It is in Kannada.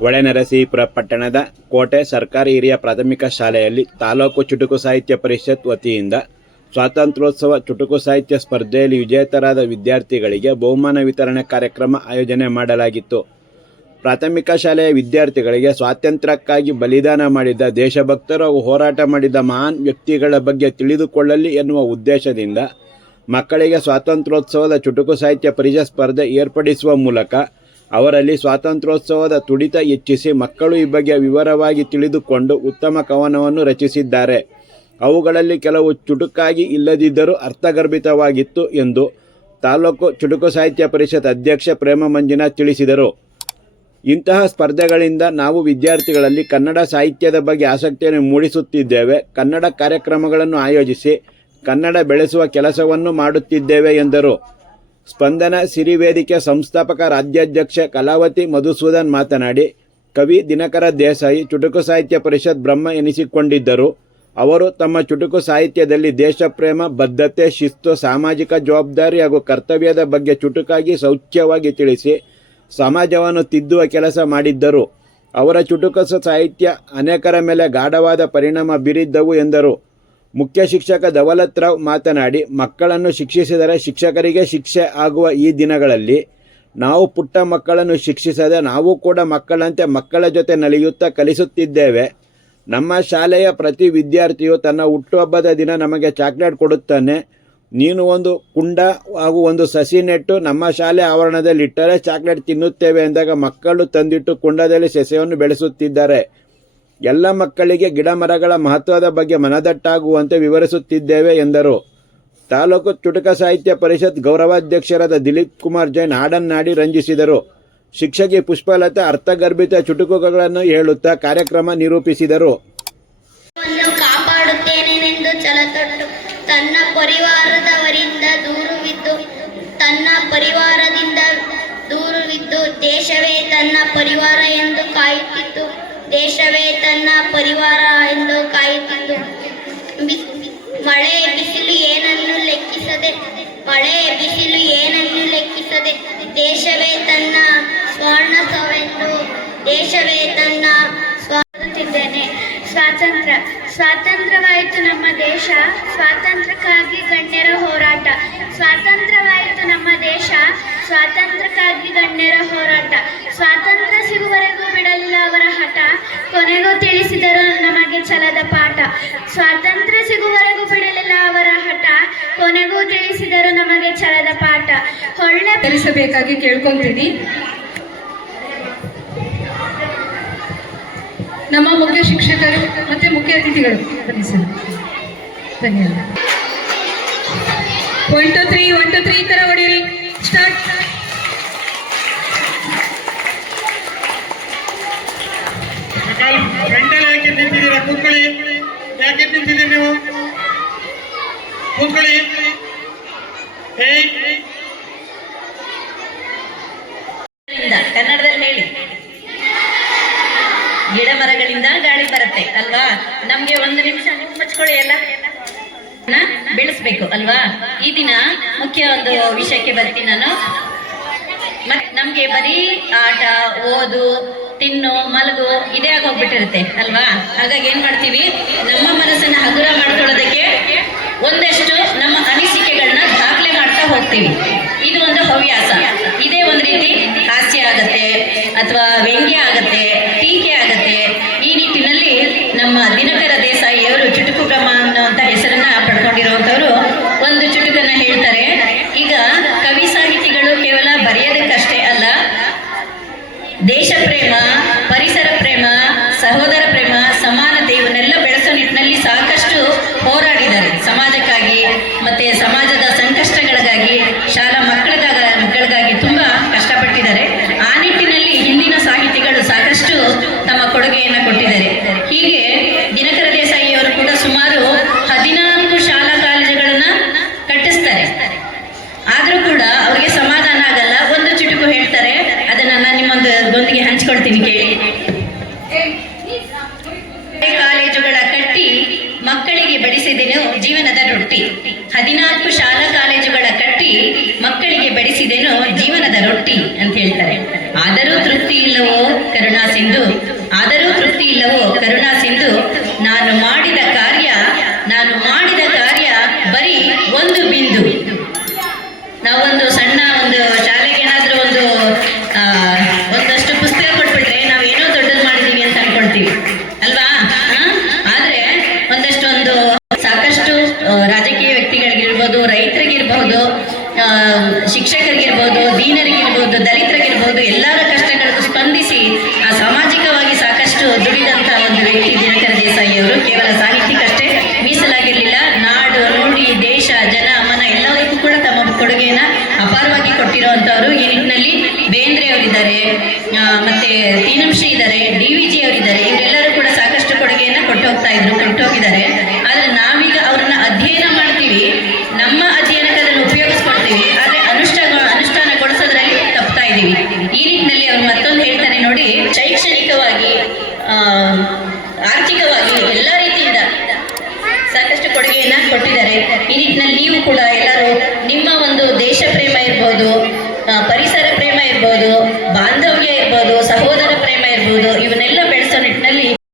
ಹೊಳೆನರಸೀಪುರ ಪಟ್ಟಣದ ಕೋಟೆ ಸರ್ಕಾರಿ ಹಿರಿಯ ಪ್ರಾಥಮಿಕ ಶಾಲೆಯಲ್ಲಿ ತಾಲೂಕು ಚುಟುಕು ಸಾಹಿತ್ಯ ಪರಿಷತ್ ವತಿಯಿಂದ ಸ್ವಾತಂತ್ರ್ಯೋತ್ಸವ ಚುಟುಕು ಸಾಹಿತ್ಯ ಸ್ಪರ್ಧೆಯಲ್ಲಿ ವಿಜೇತರಾದ ವಿದ್ಯಾರ್ಥಿಗಳಿಗೆ ಬಹುಮಾನ ವಿತರಣೆ ಕಾರ್ಯಕ್ರಮ ಆಯೋಜನೆ ಮಾಡಲಾಗಿತ್ತು. ಪ್ರಾಥಮಿಕ ಶಾಲೆಯ ವಿದ್ಯಾರ್ಥಿಗಳಿಗೆ ಸ್ವಾತಂತ್ರ್ಯಕ್ಕಾಗಿ ಬಲಿದಾನ ಮಾಡಿದ ದೇಶಭಕ್ತರು ಹಾಗೂ ಹೋರಾಟ ಮಾಡಿದ ಮಹಾನ್ ವ್ಯಕ್ತಿಗಳ ಬಗ್ಗೆ ತಿಳಿದುಕೊಳ್ಳಲಿ ಎನ್ನುವ ಉದ್ದೇಶದಿಂದ ಮಕ್ಕಳಿಗೆ ಸ್ವಾತಂತ್ರ್ಯೋತ್ಸವದ ಚುಟುಕು ಸಾಹಿತ್ಯ ಪರಿಷತ್ ಸ್ಪರ್ಧೆ ಏರ್ಪಡಿಸುವ ಮೂಲಕ ಅವರಲ್ಲಿ ಸ್ವಾತಂತ್ರ್ಯೋತ್ಸವದ ತುಡಿತ ಹೆಚ್ಚಿಸಿ ಮಕ್ಕಳು ಈ ಬಗ್ಗೆ ವಿವರವಾಗಿ ತಿಳಿದುಕೊಂಡು ಉತ್ತಮ ಕವನವನ್ನು ರಚಿಸಿದ್ದಾರೆ. ಅವುಗಳಲ್ಲಿ ಕೆಲವು ಚುಟುಕಾಗಿ ಇಲ್ಲದಿದ್ದರೂ ಅರ್ಥಗರ್ಭಿತವಾಗಿತ್ತು ಎಂದು ತಾಲೂಕು ಚುಟುಕು ಸಾಹಿತ್ಯ ಪರಿಷತ್ ಅಧ್ಯಕ್ಷೆ ಪ್ರೇಮ ಮಂಜುನಾಥ್ ತಿಳಿಸಿದರು. ಇಂತಹ ಸ್ಪರ್ಧೆಗಳಿಂದ ನಾವು ವಿದ್ಯಾರ್ಥಿಗಳಲ್ಲಿ ಕನ್ನಡ ಸಾಹಿತ್ಯದ ಬಗ್ಗೆ ಆಸಕ್ತಿಯನ್ನು ಮೂಡಿಸುತ್ತಿದ್ದೇವೆ. ಕನ್ನಡ ಕಾರ್ಯಕ್ರಮಗಳನ್ನು ಆಯೋಜಿಸಿ ಕನ್ನಡ ಬೆಳೆಸುವ ಕೆಲಸವನ್ನು ಮಾಡುತ್ತಿದ್ದೇವೆ ಎಂದರು. ಸ್ಪಂದನ ಸಿರಿವೇದಿಕೆ ಸಂಸ್ಥಾಪಕ ರಾಜ್ಯಾಧ್ಯಕ್ಷೆ ಕಲಾವತಿ ಮಧುಸೂದನ್ ಮಾತನಾಡಿ, ಕವಿ ದಿನಕರ ದೇಸಾಯಿ ಚುಟುಕು ಸಾಹಿತ್ಯ ಪರಿಷತ್ ಬ್ರಹ್ಮ ಎನಿಸಿಕೊಂಡಿದ್ದರು. ಅವರು ತಮ್ಮ ಚುಟುಕು ಸಾಹಿತ್ಯದಲ್ಲಿ ದೇಶಪ್ರೇಮ, ಬದ್ಧತೆ, ಶಿಸ್ತು, ಸಾಮಾಜಿಕ ಜವಾಬ್ದಾರಿ ಹಾಗೂ ಕರ್ತವ್ಯದ ಬಗ್ಗೆ ಚುಟುಕಾಗಿ ಸೌಚ್ಯವಾಗಿ ತಿಳಿಸಿ ಸಮಾಜವನ್ನು ತಿದ್ದುವ ಕೆಲಸ ಮಾಡಿದ್ದರು. ಅವರ ಚುಟುಕು ಸಾಹಿತ್ಯ ಅನೇಕರ ಮೇಲೆ ಗಾಢವಾದ ಪರಿಣಾಮ ಬೀರಿದ್ದವು ಎಂದರು. ಮುಖ್ಯ ಶಿಕ್ಷಕ ದವಲತ್ ರಾವ್ ಮಾತನಾಡಿ, ಮಕ್ಕಳನ್ನು ಶಿಕ್ಷಿಸಿದರೆ ಶಿಕ್ಷಕರಿಗೆ ಶಿಕ್ಷೆ ಆಗುವ ಈ ದಿನಗಳಲ್ಲಿ ನಾವು ಪುಟ್ಟ ಮಕ್ಕಳನ್ನು ಶಿಕ್ಷಿಸದೆ ನಾವು ಕೂಡ ಮಕ್ಕಳಂತೆ ಮಕ್ಕಳ ಜೊತೆ ನಲಿಯುತ್ತಾ ಕಲಿಸುತ್ತಿದ್ದೇವೆ. ನಮ್ಮ ಶಾಲೆಯ ಪ್ರತಿ ವಿದ್ಯಾರ್ಥಿಯು ತನ್ನ ಹುಟ್ಟುಹಬ್ಬದ ದಿನ ನಮಗೆ ಚಾಕ್ಲೇಟ್ ಕೊಡುತ್ತಾನೆ. ನೀನು ಒಂದು ಕುಂಡ ಹಾಗೂ ಒಂದು ಸಸಿ ನೆಟ್ಟು ನಮ್ಮ ಶಾಲೆ ಆವರಣದಲ್ಲಿ ಇಟ್ಟರೆ ಚಾಕ್ಲೇಟ್ ತಿನ್ನುತ್ತೇವೆ ಎಂದಾಗ ಮಕ್ಕಳು ತಂದಿಟ್ಟು ಕುಂಡದಲ್ಲಿ ಸಸ್ಯವನ್ನು ಬೆಳೆಸುತ್ತಿದ್ದಾರೆ. ಎಲ್ಲ ಮಕ್ಕಳಿಗೆ ಗಿಡ ಮರಗಳ ಮಹತ್ವದ ಬಗ್ಗೆ ಮನದಟ್ಟಾಗುವಂತೆ ವಿವರಿಸುತ್ತಿದ್ದೇವೆ ಎಂದರು. ತಾಲೂಕು ಚುಟುಕ ಸಾಹಿತ್ಯ ಪರಿಷತ್ ಗೌರವಾಧ್ಯಕ್ಷರಾದ ದಿಲೀಪ್ ಕುಮಾರ್ ಜೈನ್ ಹಾಡನ್ನಾಡಿ ರಂಜಿಸಿದರು. ಶಿಕ್ಷಕಿ ಪುಷ್ಪಲತಾ ಅರ್ಥಗರ್ಭಿತ ಚುಟುಕುಗಳನ್ನು ಹೇಳುತ್ತಾ ಕಾರ್ಯಕ್ರಮ ನಿರೂಪಿಸಿದರು. ಕಾಪಾಡುತ್ತೇನೆಂದು ಛಲತೊಟ್ಟು ತನ್ನ ಪರಿವಾರದಿಂದ ದೂರವಿದ್ದು ದೇಶವೇ ತನ್ನ ಪರಿವಾರ ಎಂದು ಕಾಯುತ್ತಿತ್ತು. ದೇಶವೇ ತನ್ನ ಪರಿವಾರ ಎಂದು ಕಾಯುತ್ತಿತ್ತು. ಮಳೆ ಬಿಸಿಲು ಏನನ್ನು ಲೆಕ್ಕಿಸದೆ ದೇಶವೇ ತನ್ನ ಸ್ವರ್ಣಸವೆಂದು ದೇಶವೇ ತನ್ನ ಸ್ವಾತಂತ್ರ್ಯತಿದ್ದೇನೆ. ಸ್ವಾತಂತ್ರ್ಯವಾಯಿತು ನಮ್ಮ ದೇಶ, ಸ್ವಾತಂತ್ರ್ಯಕ್ಕಾಗಿ ಗಣ್ಯರ ಹೋರಾಟ. ಸ್ವಾತಂತ್ರ್ಯವಾಯಿತು ನಮ್ಮ ದೇಶ, ಸ್ವಾತಂತ್ರ್ಯಕ್ಕಾಗಿ ಗಣ್ಯರ ಹೋರಾಟ. ಸ್ವಾತಂತ್ರ್ಯ ಸಿಗುವವರೆಗೂ ಬಿಡಲಿಲ್ಲ ಅವರ ಹಠ, ಕೊನೆಗೂ ತಿಳಿಸಿದರು ನಮಗೆ ಛಲದ ಪಾಠ. ಸ್ವಾತಂತ್ರ್ಯ ಸಿಗುವವರೆಗೂ ಬಿಡಲಿಲ್ಲ ಅವರ ಹಠ, ಕೊನೆಗೂ ತಿಳಿಸಿದರು ನಮಗೆ ಛಲದ ಪಾಠ. ಧರಿಸಬೇಕಾಗಿ ಕೇಳ್ಕೊಂತೀನಿ. ನಮ್ಮ ಮುಖ್ಯ ಶಿಕ್ಷಕರು ಮತ್ತೆ ಮುಖ್ಯ ಅತಿಥಿಗಳು ಬನ್ನಿ ಸರ್. ಧನ್ಯವಾದ. 1 2 3 1 2 3 ಕರ ಹೊಡೀರಿ. ಸ್ಟಾರ್ಟ್. ಗಂಟಲು ಯಾಕೆ ನಿಂತಿದ್ದೀರಾ? ಕೂತ್ಕೊಳ್ಳಿ. ಯಾಕೆ ನಿಂತಿದ್ದೀರಿ ನೀವು? ಕೂತ್ಕೊಳ್ಳಿ. ಕನ್ನಡದಲ್ಲಿ ಹೇಳಿ. ಗಿಡ ಮರಗಳಿಂದ ಗಾಳಿ ಬರುತ್ತೆ ಅಲ್ವಾ? ನಮ್ಗೆ 1 ನಿಮಿಷ ಮುಚ್ಕೊಳ್ಳಿ. ಎಲ್ಲ ಬೆಳೆಸ್ಬೇಕು ಅಲ್ವಾ? ಈ ದಿನ ಮುಖ್ಯ ಒಂದು ವಿಷಯಕ್ಕೆ ಬರ್ತೀನಿ ನಾನು. ಮತ್ತೆ ನಮ್ಗೆ ಬರೀ ಆಟ, ಓದು, ತಿನ್ನು, ಮಲಗು ಇದೇ ಆಗೋಗ್ಬಿಟ್ಟಿರುತ್ತೆ ಅಲ್ವಾ? ಹಾಗಾಗಿ ಏನ್ ಮಾಡ್ತೀವಿ, ನಮ್ಮ ಮನಸ್ಸನ್ನ ಹಗುರ ಮಾಡ್ಕೊಳ್ಳೋದಕ್ಕೆ ಒಂದಷ್ಟು ನಮ್ಮ ಅನಿಸಿಕೆಗಳನ್ನ ದಾಖಲೆ ಮಾಡ್ತಾ ಹೋಗ್ತೀವಿ. ಇದು ಒಂದು ಹವ್ಯಾಸ. ಇದೇ ಒಂದು ರೀತಿ ಹಾಸ್ಯ ಆಗತ್ತೆ ಅಥವಾ ವ್ಯಂಗ್ಯ ಆಗತ್ತೆ, ಟೀಕೆ ಆಗತ್ತೆ. ಈ ನಿಟ್ಟಿನಲ್ಲಿ ನಮ್ಮ ದಿನಕರ ದೇಸಾಯಿಯವರು ಚುಟುಕು ಬ್ರಹ್ಮ ಅನ್ನುವಂಥ ಹೆಸರನ್ನ ಪಡ್ಕೊಂಡಿರುವಂಥವ್ರು ಒಂದು ಚುಟುಕನ್ನ ಹೇಳ್ತಾರೆ. ಈಗ ಕವಿ ಸಾಹಿತಿಗಳು ಕೇವಲ ಬರೆಯೋದಕ್ಕಷ್ಟೇ ಅಲ್ಲ, ದೇಶ ಪ್ರೇಮ, ಪರಿಸರ ಪ್ರೇಮ, ಸಹೋದರ ಪ್ರೇಮ, ಸಮಾನತೆ ಇವನ್ನೆಲ್ಲ ಬೆಳೆಸೋ ನಿಟ್ಟಿನಲ್ಲಿ ಸಾಕಷ್ಟು ಹೋರಾಡಿದ್ದಾರೆ. ಸಮಾಜಕ್ಕಾಗಿ ಮತ್ತೆ ಸಮಾಜದ ಸಂಕಷ್ಟಗಳಿಗಾಗಿ, ಶಾಲಾ ಮಕ್ಕಳಿಗಾಗಿ ತುಂಬಾ ಕಷ್ಟಪಟ್ಟಿದ್ದಾರೆ. ಆ ನಿಟ್ಟಿನಲ್ಲಿ ಹಿಂದಿನ ಸಾಹಿತಿಗಳು ಸಾಕಷ್ಟು ತಮ್ಮ ಕೊಡುಗೆಯನ್ನು ಕೊಟ್ಟಿದ್ದಾರೆ. ಹೀಗೆ ದಿನಕರ ದೇಸಾಯಿಯವರು ಕೂಡ ಸುಮಾರು 14 ಶಾಲಾ ಕಾಲೇಜುಗಳನ್ನ ಕಟ್ಟಿಸ್ತಾರೆ. ಆದ್ರೂ ಕೂಡ ಅವ್ರಿಗೆ ಸಮಾಧಾನ ಆಗಲ್ಲ. ಒಂದು ಚುಟುಕು ಹೇಳ್ತಾರೆ, ಅದನ್ನ ನಾನು ನಿಮ್ಮೊಂದಿಗೆ ಹಂಚ್ಕೊಳ್ತೀನಿ, ಕೇಳಿ. ಕಾಲೇಜುಗಳ ಕಟ್ಟಿ ಮಕ್ಕಳಿಗೆ ಬಡಿಸಿದೆನು ಜೀವನದ ರೊಟ್ಟಿ. 14 ಶಾಲಾ ಕಾಲೇಜುಗಳ ಕಟ್ಟಿ ಮಕ್ಕಳಿಗೆ ಬಡಿಸಿದೆನು ಜೀವನದ ರೊಟ್ಟಿ ಅಂತ ಹೇಳ್ತಾರೆ. ಆದರೂ ತೃಪ್ತಿ ಇಲ್ಲವೋ ಕರುಣಾ ಸಿಂಧು ಆದರೂ ತೃಪ್ತಿ ಇಲ್ಲವೋ ಕರುಣಾ ಸಿಂಧು ನಾನು ಮಾಡಿದ ಕಾರ್ಯ ಬರೀ ಒಂದು ಬಿಂದು. ನಾವೊಂದು ಸಣ್ಣ ಒಂದು ಶಾಲೆಗೆ ಏನಾದರೂ ಒಂದಷ್ಟು ಪುಸ್ತಕ ಕೊಟ್ಬಿಟ್ರೆ ನಾವೇನೋ ದೊಡ್ಡದು ಮಾಡಿದೀವಿ ಅಂತ ಅನ್ಕೊಳ್ತೀವಿ ಅಲ್ವಾ. ಆದ್ರೆ ಒಂದಷ್ಟು ಸಾಕಷ್ಟು ರಾಜಕೀಯ ವ್ಯಕ್ತಿಗಳಿಗಿರ್ಬೋದು, ರೈತರಿಗಿರ್ಬಹುದು, ಶಿಕ್ಷಕರಿಗಿರ್ಬೋದು, ದೀನರಿಗಿರ್ಬೋದು, ದಲಿತರಿಗಿರ್ಬೋದು, ಎಲ್ಲರ ಕಷ್ಟಗಳಿಗೂ ಸ್ಪಂದಿಸಿ ಆ ಸಾಮಾಜಿಕವಾಗಿ ಸಾಕಷ್ಟು ದುಡಿದಂತ ಒಂದು ವ್ಯಕ್ತಿ ದಿನಕರ ದೇಸಾಯಿ ಅವರು. ಕೇವಲ ಸಾಹಿತ್ಯಕ್ಕಷ್ಟೇ ಮೀಸಲಾಗಿರಲಿಲ್ಲ, ನಾಡು ನುಡಿ ದೇಶ ಜನ ಮನ ಎಲ್ಲದಕ್ಕೂ ಕೂಡ ತಮ್ಮ ಕೊಡುಗೆಯನ್ನ ಅಪಾರವಾಗಿ ಕೊಟ್ಟಿರುವಂತವರು. ಈ ನಿಟ್ಟಿನಲ್ಲಿ ಬೇಂದ್ರೆ ಅವರಿದ್ದಾರೆ, ಮತ್ತೆ ತೀನಂಶ್ರೀ ಇದ್ದಾರೆ, DVG ಅವರಿದ್ದಾರೆ. ಇವರೆಲ್ಲರೂ ಕೂಡ ಸಾಕಷ್ಟು ಕೊಡುಗೆಯನ್ನ ಕೊಟ್ಟು ಹೋಗಿದ್ದಾರೆ. ಆದ್ರೆ ನಾವೀಗ ಅವ್ರನ್ನ ಅಧ್ಯಯನ ಮಾಡ್ತೀವಿ, ನಮ್ಮ ಅಧ್ಯಯನಕ್ಕೆ ಅದನ್ನು ಉಪಯೋಗಿಸ್ಕೊಳ್ತೀವಿ, ಆದ್ರೆ ಅನುಷ್ಠಾನಗೊಳಿಸೋದ್ರಲ್ಲಿ ತಪ್ತಾ ಇದೀವಿ. ಈ ನಿಟ್ಟಿನಲ್ಲಿ ಅವ್ರು ಮತ್ತೊಂದು ಹೇಳ್ತಾರೆ ನೋಡಿ, ಶೈಕ್ಷಣಿಕವಾಗಿ ಆರ್ಥಿಕವಾಗಿ ಎಲ್ಲ ರೀತಿಯಿಂದ ಸಾಕಷ್ಟು ಕೊಡುಗೆಯನ್ನ ಕೊಟ್ಟಿದ್ದಾರೆ. ಈ ನಿಟ್ಟಿನಲ್ಲಿ ನೀವು ಕೂಡ